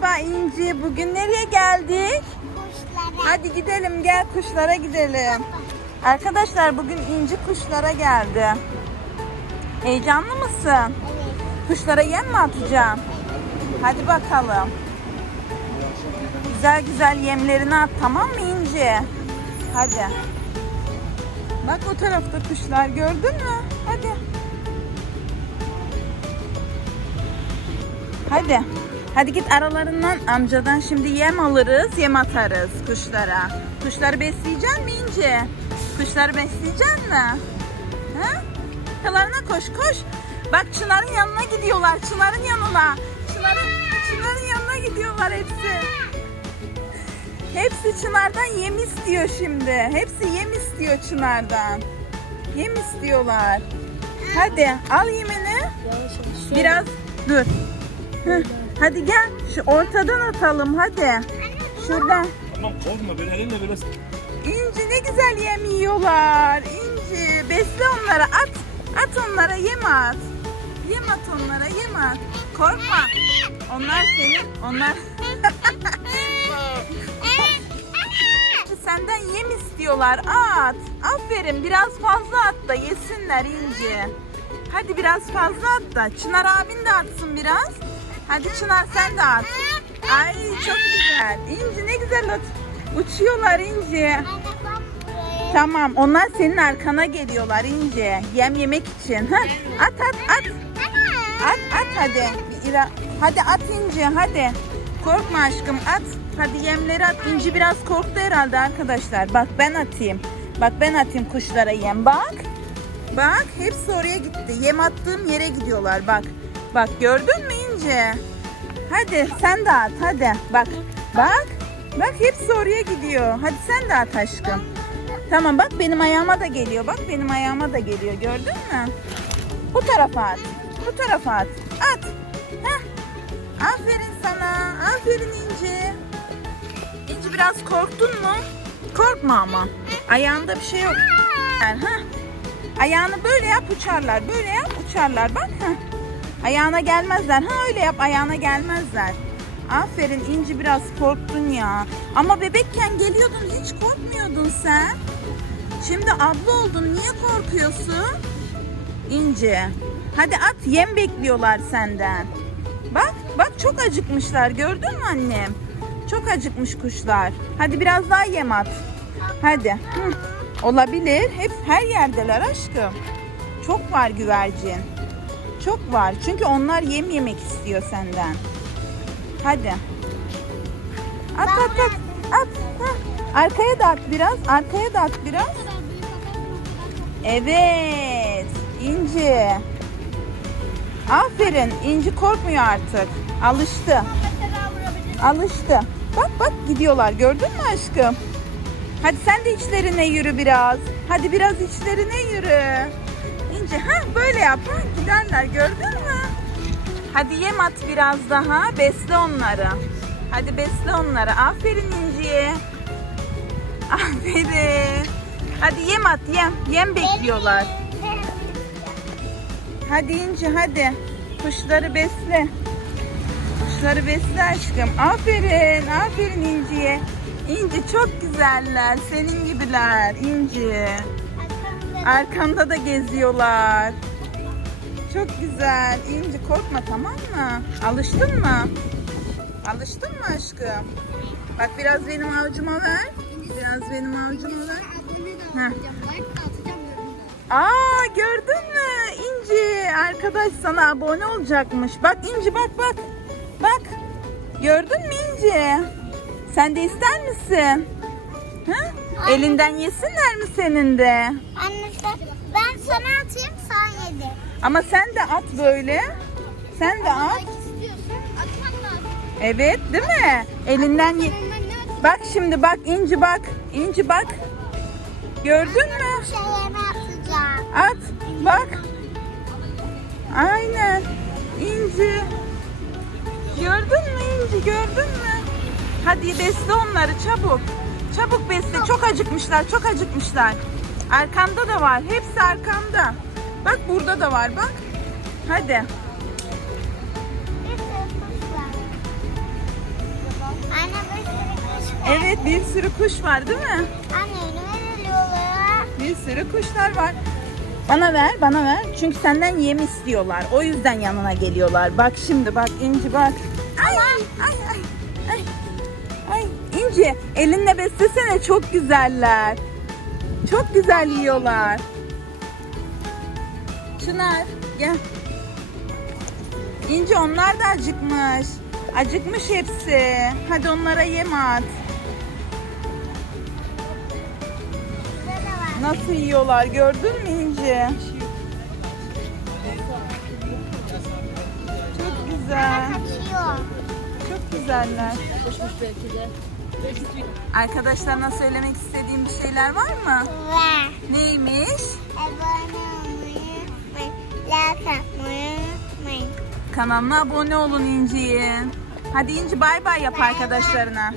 Merhaba İnci. Bugün nereye geldik? Kuşlara. Hadi gidelim gel kuşlara gidelim. Arkadaşlar bugün İnci kuşlara geldi. Heyecanlı mısın? Evet. Kuşlara yem mi atacağım? Hadi bakalım. Güzel güzel yemlerini at tamam mı İnci? Hadi. Bak o tarafta kuşlar gördün mü? Hadi. Hadi. Hadi git aralarından amcadan şimdi yem alırız, yem atarız kuşlara. Kuşları besleyecek mi İnci? Kuşları besleyecek mi? Ha? Kalarına koş koş. Bak Çınar'ın yanına gidiyorlar. Çınar'ın yanına. Çınar'ın Çınar'ın yanına gidiyorlar hepsi. Hepsi Çınar'dan yem istiyor şimdi. Hepsi yem istiyor Çınar'dan. Yem istiyorlar. Hadi al yemini. Biraz dur. Heh, Hadi gel. Şu ortadan atalım hadi. Şuradan. Tamam korkma böyle elinle böyle İnci ne güzel yem yiyorlar. İnci besle onları at. At onlara yem at. Yem at onlara yem at. Korkma. Onlar senin. Onlar senden yem istiyorlar. At. Aferin biraz fazla at da yesinler İnci. Hadi biraz fazla at da. Çınar abin de atsın biraz. Hadi Çınar sen de at. Ay çok güzel. İnci ne güzel at. Uçuyorlar İnci. Tamam onlar senin arkana geliyorlar İnci. Yem yemek için. Ha? At at at. At at hadi. Hadi at İnci hadi. Korkma aşkım at. Hadi yemleri at. İnci biraz korktu herhalde arkadaşlar. Bak ben atayım. Bak ben atayım kuşlara yem. Bak. Bak hepsi oraya gitti. Yem attığım yere gidiyorlar bak. Bak gördün mü İnci? Hadi sen de at hadi. Bak. Bak. Bak hepsi oraya gidiyor. Hadi sen de at aşkım. Tamam bak benim ayağıma da geliyor. Bak benim ayağıma da geliyor. Gördün mü? Bu tarafa at. Bu tarafa at. At. Heh. Aferin sana. Aferin İnci. İnci biraz korktun mu? Korkma ama. Ayağında bir şey yok. Ha. Ayağını böyle yap uçarlar. Böyle yap uçarlar. Bak. Ha. Ayağına gelmezler. Ha öyle yap ayağına gelmezler. Aferin İnci biraz korktun ya. Ama bebekken geliyordun hiç korkmuyordun sen. Şimdi abla oldun niye korkuyorsun? İnci. Hadi at yem bekliyorlar senden. Bak bak çok acıkmışlar gördün mü annem? Çok acıkmış kuşlar. Hadi biraz daha yem at. Hadi. Hı. Olabilir. Hep her yerdeler aşkım. Çok var güvercin. Çok var. Çünkü onlar yem yemek istiyor senden. Hadi. At at at. At. Hah. Arkaya da at biraz. Arkaya da at biraz. Evet. İnci. Aferin. İnci korkmuyor artık. Alıştı. Alıştı. Bak bak gidiyorlar. Gördün mü aşkım? Hadi sen de içlerine yürü biraz. Hadi biraz içlerine yürü. İnci ha böyle yap. Ha, giderler gördün mü? Hadi yem at biraz daha. Besle onları. Hadi besle onları. Aferin İnci'ye. Aferin. Hadi yem at yem. Yem bekliyorlar. Hadi İnci hadi. Kuşları besle. Kuşları besle aşkım. Aferin. Aferin İnci'ye. İnci çok güzeller. Senin gibiler İnci. Arkamda da geziyorlar. Çok güzel. İnci korkma tamam mı? Alıştın mı? Alıştın mı aşkım? Bak biraz benim avucuma ver. Biraz benim avucuma ver. Heh. Aa gördün mü İnci? Arkadaş sana abone olacakmış. Bak İnci bak bak. Bak. Gördün mü İnci? Sen de ister misin? Ha? Elinden yesinler mi senin de? Anne sen, ben sana atayım sen yedi. Ama sen de at böyle. Sen de at. Evet değil mi? Elinden ye. Bak şimdi bak İnci bak. İnci bak. Gördün mü? At. Bak. Aynen. İnci. Gördün mü İnci? Gördün mü? Hadi besle onları çabuk. Çabuk besle. Çok acıkmışlar. Çok acıkmışlar. Arkanda da var. Hepsi arkanda. Bak burada da var bak. Hadi. Bir sürü kuş var. Evet bir sürü kuş var değil mi? Anne önüme geliyorlar. Bir sürü kuşlar var. Bana ver, bana ver. Çünkü senden yem istiyorlar. O yüzden yanına geliyorlar. Bak şimdi bak İnci bak. Ay ay ay İnci elinle beslesene çok güzeller. Çok güzel yiyorlar. Çınar gel. İnci onlar da acıkmış. Acıkmış hepsi. Hadi onlara yem at. Nasıl yiyorlar gördün mü İnci? Çok güzel. Çok güzeller. Arkadaşlarına söylemek istediğim bir şeyler var mı? Var. Neymiş? Abone olmayı unutmayın. Like atmayı unutmayın. Kanalına abone olun İnci'nin. Hadi İnci bay bay yap arkadaşlarına.